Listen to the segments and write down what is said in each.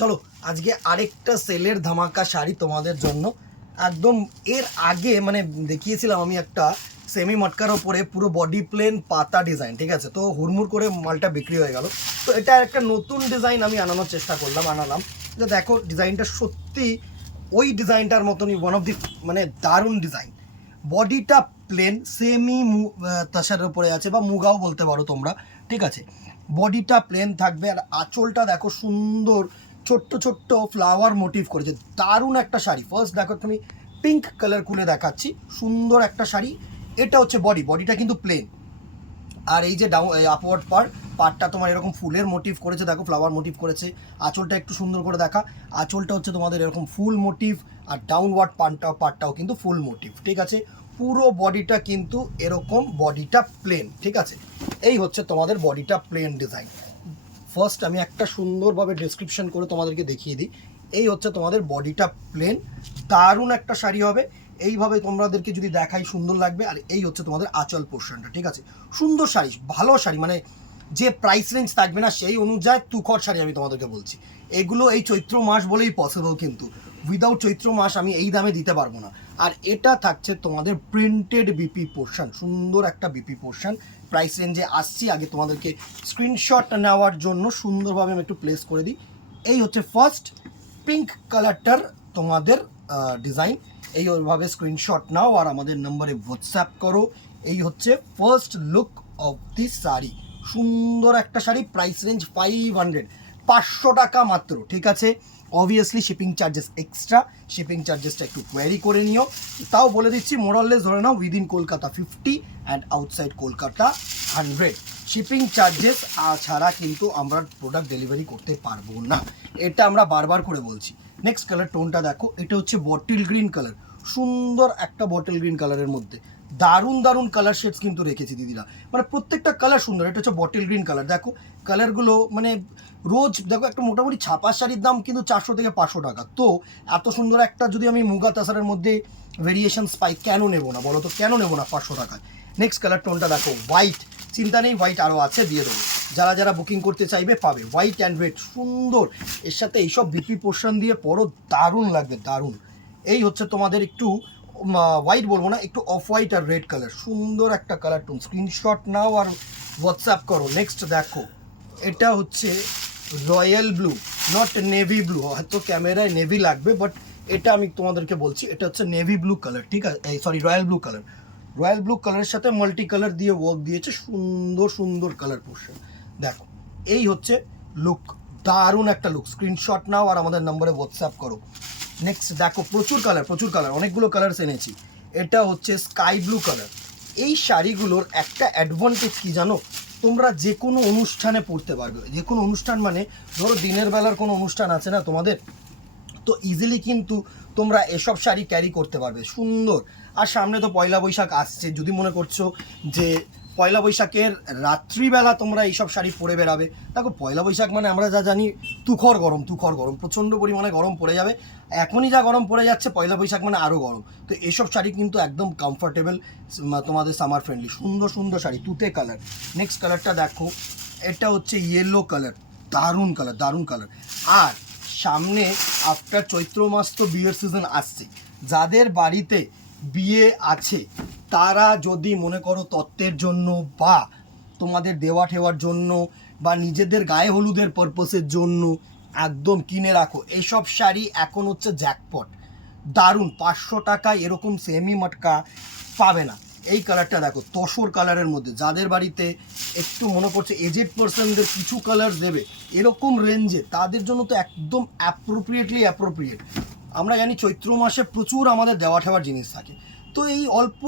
চলো আজকে আরেকটা সেলের ধামাকা শাড়ি তোমাদের জন্য। একদম এর আগে মানে দেখিয়েছিলাম আমি একটা সেমি মটকার ওপরে পুরো বডি প্লেন পাতা ডিজাইন, ঠিক আছে? তো হুড়মুড় করে মালটা বিক্রি হয়ে গেল। তো এটা একটা নতুন ডিজাইন আমি আনানোর চেষ্টা আনালাম যে দেখো ডিজাইনটা সত্যি ওই ডিজাইনটার মতনই, ওয়ান অফ দি মানে দারুণ ডিজাইন। বডিটা প্লেন সেমি তাসার উপরে আছে বা মুগাও বলতে পারো তোমরা, ঠিক আছে? বডিটা প্লেন থাকবে আর আঁচলটা দেখো সুন্দর ছোট্ট ছোট্ট ফ্লাওয়ার মোটিভ করেছে, দারুণ একটা শাড়ি। ফার্স্ট দেখো তুমি পিঙ্ক কালার খুলে দেখাচ্ছি, সুন্দর একটা শাড়ি। এটা হচ্ছে বডিটা কিন্তু প্লেন, আর এই যে আপওয়ার্ড পার্টটা তোমার এরকম ফুলের মোটিভ করেছে, দেখো ফ্লাওয়ার মোটিভ করেছে। আঁচলটা একটু সুন্দর করে দেখা, আঁচলটা হচ্ছে তোমাদের এরকম ফুল মোটিভ, আর ডাউনওয়ার্ড পার্টটাও কিন্তু ফুল মোটিভ, ঠিক আছে? পুরো বডিটা কিন্তু এরকম, বডিটা প্লেন, ঠিক আছে? এই হচ্ছে তোমাদের বডিটা প্লেন ডিজাইন। ফার্স্ট আমি একটা সুন্দরভাবে ডেসক্রিপশন করে তোমাদেরকে দেখিয়ে দিই। এই হচ্ছে তোমাদের বডিটা প্লেন, দারুণ একটা শাড়ি হবে। এইভাবে তোমাদেরকে যদি দেখাই সুন্দর লাগবে। আর এই হচ্ছে তোমাদের আঁচল পোর্শনটা, ঠিক আছে? সুন্দর শাড়ি, ভালো শাড়ি, মানে যে প্রাইস রেঞ্জ থাকবে না সেই অনুযায়ী তুখর শাড়ি আমি তোমাদেরকে বলছি। এগুলো এই চৈত্র মাস বলেই পসিবল, কিন্তু উইদাউট চৈত্র মাস আমি এই দামে দিতে পারবো না। আর এটা থাকছে তোমাদের প্রিন্টেড বিপি পোর্শন, সুন্দর একটা বিপি পোর্শন। প্রাইস রেঞ্জে আসছি, আগে তোমাদেরকে স্ক্রিনশট নেওয়ার জন্য সুন্দরভাবে আমি একটু প্লেস করে দিই। এই হচ্ছে ফার্স্ট পিঙ্ক কালারটার তোমাদের ডিজাইন। এইভাবে স্ক্রিনশট নাও আর আমাদের নম্বরে হোয়াটসঅ্যাপ করো। এই হচ্ছে first look of the sari, সুন্দর একটা শাড়ি। প্রাইস রেঞ্জ 500 টাকা মাত্র, ঠিক আছে? Obviously shipping charges extra, shipping চার্জেসটা একটু কোয়ারি করে নিও। তাও বলে দিচ্ছি, মোরাললেস ধরে নাও within Kolkata 50 and outside Kolkata 100। Shipping charges ছাড়া কিন্তু আমরা প্রোডাক্ট ডেলিভারি করতে পারবো না, এটা আমরা বারবার করে বলছি। নেক্সট কালার টোনটা দেখো, এটা হচ্ছে বটল গ্রিন কালার, সুন্দর একটা বটল গ্রিন কালারের মধ্যে দারুণ দারুণ কালার শেডস কিন্তু রেখেছি দিদিরা, মানে প্রত্যেকটা কালার সুন্দর। এটা হচ্ছে বটল গ্রিন কালার, দেখো কালারগুলো মানে রোজ দেখো একটা মোটামুটি ছাপা শাড়ির দাম কিন্তু 400 থেকে 500 টাকা। তো এত সুন্দর একটা যদি আমি মুগা তাসারের মধ্যে ভেরিয়েশনস পাই, কেন নেবো না বলো তো, কেন নেবো না 500 টাকায়? নেক্সট কালার টোনটা দেখো, হোয়াইট, চিন্তা নেই হোয়াইট আরও আছে, দিয়ে দেবো। যারা যারা বুকিং করতে চাইবে পাবে। হোয়াইট অ্যান্ড রেড সুন্দর, এর সাথে এইসব বিপি পোর্শন দিয়ে পরো, দারুণ লাগবে, দারুণ। এই হচ্ছে তোমাদের একটু হোয়াইট বলবো না, একটু অফ হোয়াইট আর রেড কালার, সুন্দর একটা কালার টোন। স্ক্রিনশট নাও আর হোয়াটসঅ্যাপ করো। নেক্সট দেখো, এটা হচ্ছে royal blue, not navy blue. হয়তো ক্যামেরায় নেভি লাগবে, বাট এটা আমি তোমাদেরকে বলছি এটা হচ্ছে নেভি ব্লু কালার, ঠিক আছে? Sorry, royal blue colour. Royal blue কালারের সাথে মাল্টি কালার দিয়ে ওয়ার্ক দিয়েছে, সুন্দর সুন্দর কালার পোর্শন। দেখো এই হচ্ছে লুক, দারুণ একটা লুক। স্ক্রিনশট নাও আর আমাদের নম্বরে হোয়াটসঅ্যাপ করো। নেক্সট দেখো, প্রচুর কালার, অনেকগুলো কালার্স এনেছি। এটা হচ্ছে স্কাই ব্লু কালার। এই শাড়িগুলোর একটা অ্যাডভান্টেজ কি জানো? তোমরা যে কোনো অনুষ্ঠানে পরতে পারবে, যে কোনো অনুষ্ঠান মানে ধরো দিনের বেলার কোনো অনুষ্ঠান আছে না তোমাদের, তো ইজিলি কিন্তু তোমরা এসব শাড়ি ক্যারি করতে পারবে, সুন্দর। আর সামনে তো পয়লা বৈশাখ আসছে, যদি মনে করছো যে পয়লা বৈশাখের রাত্রিবেলা তোমরা এইসব শাড়ি পরে বেরাবে, দেখো পয়লা বৈশাখ মানে আমরা যা জানি তুখর গরম, প্রচণ্ড পরিমাণে গরম পড়ে যাবে। এখনই যা গরম পড়ে যাচ্ছে, পয়লা বৈশাখ মানে আরও গরম। তো এইসব শাড়ি কিন্তু একদম কমফোর্টেবল, তোমাদের সামার ফ্রেন্ডলি, সুন্দর সুন্দর শাড়ি, তুতে কালার। নেক্সট কালারটা দেখো, এটা হচ্ছে ইয়েলো কালার, দারুণ কালার। আর সামনে আফটার চৈত্র মাস তো বিয়ের সিজন আসছে, যাদের বাড়িতে বিয়ে আছে তারা যদি মনে করো তত্ত্বের জন্য বা তোমাদের দেওয়া ঠেওয়ার জন্য বা নিজেদের গায়ে হলুদের পারপাসের জন্য একদম কিনে রাখো। এসব শাড়ি এখন হচ্ছে জ্যাকপট, দারুণ। 500 টাকায় এরকম সেমি মটকা পাবে না। এই কালারটা দেখো, তসর কালারের মধ্যে, যাদের বাড়িতে একটু মনে করছে এজেড পার্সনদের কিছু কালার দেবে এরকম রেঞ্জে, তাদের জন্য তো একদম অ্যাপ্রোপ্রিয়েট। আমরা জানি চৈত্র মাসে প্রচুর আমাদের দেওয়া ঠেওয়ার জিনিস থাকে, তো এই অল্প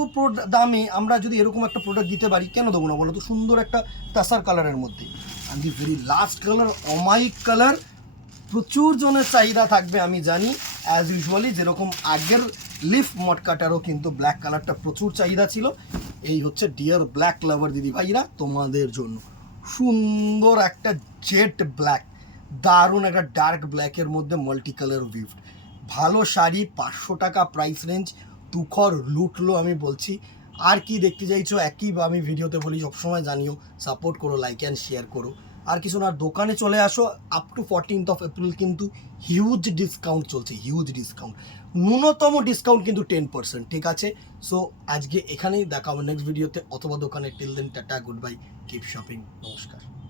দামে আমরা যদি এরকম একটা প্রোডাক্ট দিতে পারি, কেন দেবো না বলো তো? সুন্দর একটা তাসার কালারের মধ্যে। And the very last colour, অমাইক কালার, প্রচুর জনের চাহিদা থাকবে আমি জানি। অ্যাজ ইউজুয়ালি যেরকম আগের লিফ মটকাটারও কিন্তু ব্ল্যাক কালারটা প্রচুর চাহিদা ছিল। এই হচ্ছে ডিয়ার ব্ল্যাক লাভার দিদি ভাইরা তোমাদের জন্য সুন্দর একটা জেট ব্ল্যাক, দারুণ একটা ডার্ক ব্ল্যাকের মধ্যে মাল্টি কালার উইভড ভালো শাড়ি। 500 টাকা প্রাইস রেঞ্জ, তুখর লুটলো আমি বলছি। আর কি দেখতে চাইছো একই বা আমি ভিডিওতে বলি সবসময়, জানিও, সাপোর্ট করো, লাইক অ্যান্ড শেয়ার করো। আর কিছু না, দোকানে চলে আসো, আপ টু 14th এপ্রিল কিন্তু হিউজ ডিসকাউন্ট চলছে, হিউজ ডিসকাউন্ট, ন্যূনতম ডিসকাউন্ট কিন্তু 10%, ঠিক আছে? সো আজকে এখানেই দেখা হবে নেক্সট ভিডিওতে অথবা দোকানে। Till then tata, goodbye, keep shopping, নমস্কার।